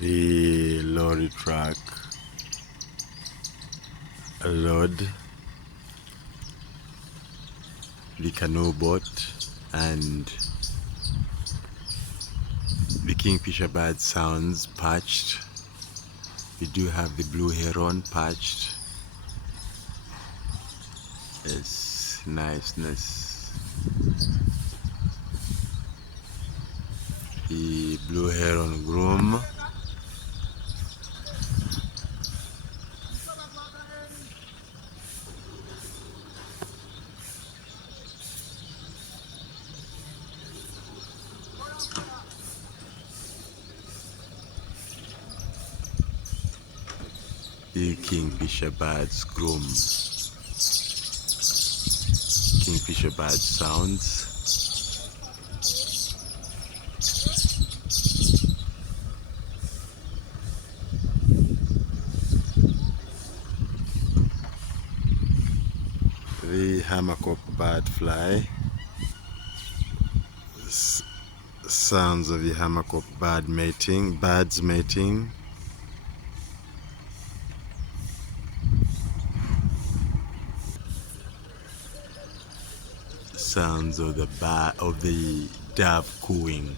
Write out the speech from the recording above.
The lorry truck load the canoe boat and the kingfisher bird sounds patched. We do have the blue heron patched. It's niceness. The blue heron groom. The kingfisher birds groom. Kingfisher bird sounds. The Hamerkop bird fly. Sounds of the Hamerkop birds mating. Sounds of the dove cooing.